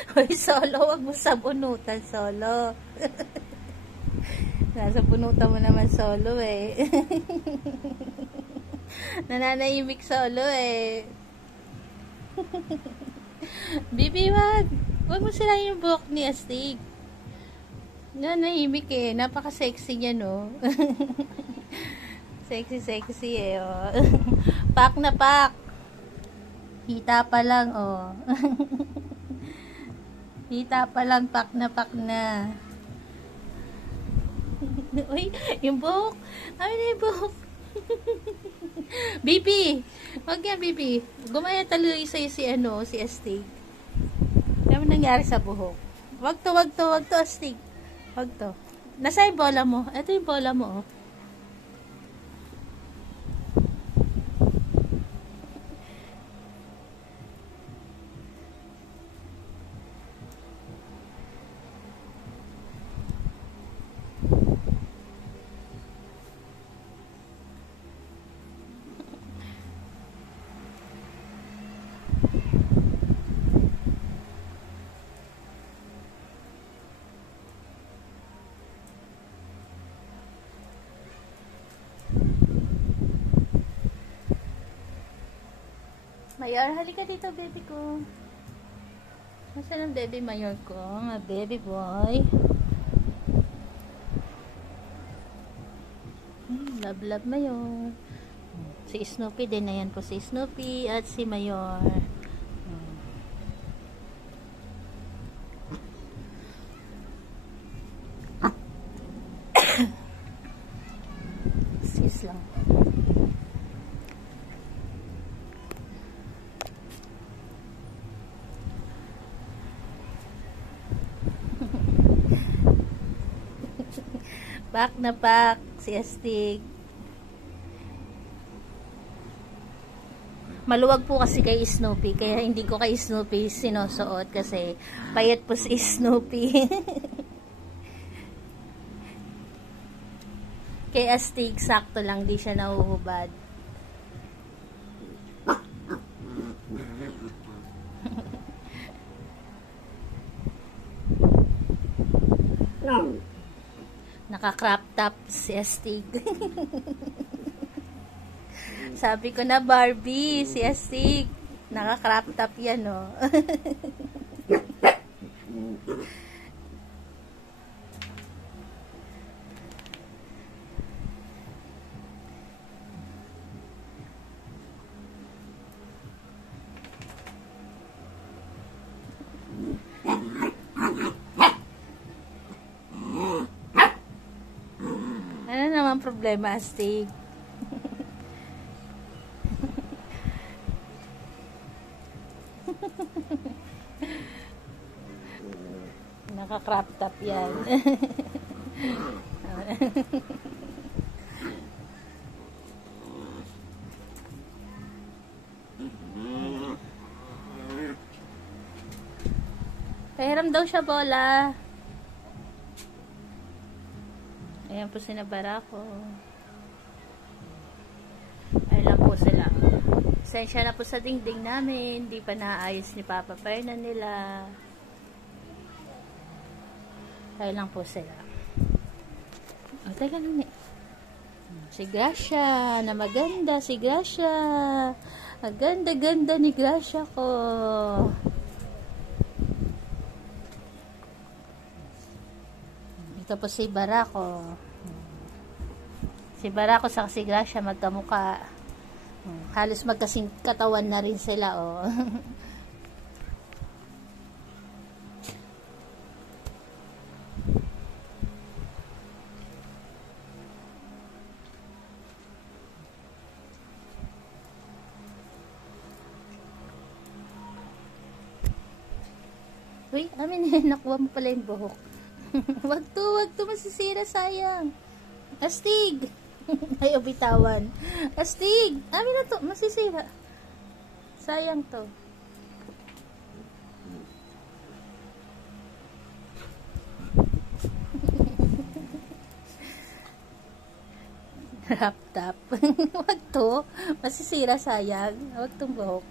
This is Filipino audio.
Hoy, Solo, wag mo sabunutan, Solo. Nasa bunutan mo naman, Solo, eh. Nananahimik, Solo, eh. Bibi, wag. Wag mo sirain yung buhok ni Astig. Nananahimik, eh. Napaka-sexy niya, no? Sexy, eh, oh. Pak na pak. Hita pa lang, oh. Hita pa lang, pak na. Uy, yung buhok. Ay, na yung buhok. Bibi, wag yan, Bibi. Gumaya taloy sa'yo si Astig. Ano nangyari sa buhok? Wag to, Astig. Wag to. Nasa yung bola mo? Ito yung bola mo, oh. Mayor, halika dito, baby ko. Nasaan ang baby Mayor ko? Mga baby boy. Love Mayor. Si Snoopy din. Ayan po si Snoopy at si Mayor. Sis lang. Pak na pak si Astig. Maluwag po kasi kay Snoopy, kaya hindi ko kay Snoopy sinusuot kasi payat po si Snoopy. Kay Astig, sakto lang, di siya nahuhubad. Naka-crop top si Astig. Sabi ko na, Barbie, si Astig. Naka-crop top yan, oh. Ano naman problema, Astig? Naka-crop top yan. Pahiram daw siya bola. Ayan po sinabara ko. Ayan lang po sila. Sensya na po sa dingding namin. Hindi pa naayos ni Papa Fernan nila. Ayan lang po sila. O, teka lang eh. Si Gracia. Na maganda si Gracia. Ang ganda-ganda ni Gracia ko. Ito po si Barako. Si Barako sa si Gracia magkamuka. Halos magkasing katawan na rin sila, oh. Uy, amin, nakuha mo pala yung buhok. wag to, masisira, sayang. Astig! Ayaw bitawan. Astig! Amin na to, masisira. Sayang to. Wrap top. Wag to, masisira, sayang. Wag tong buhok.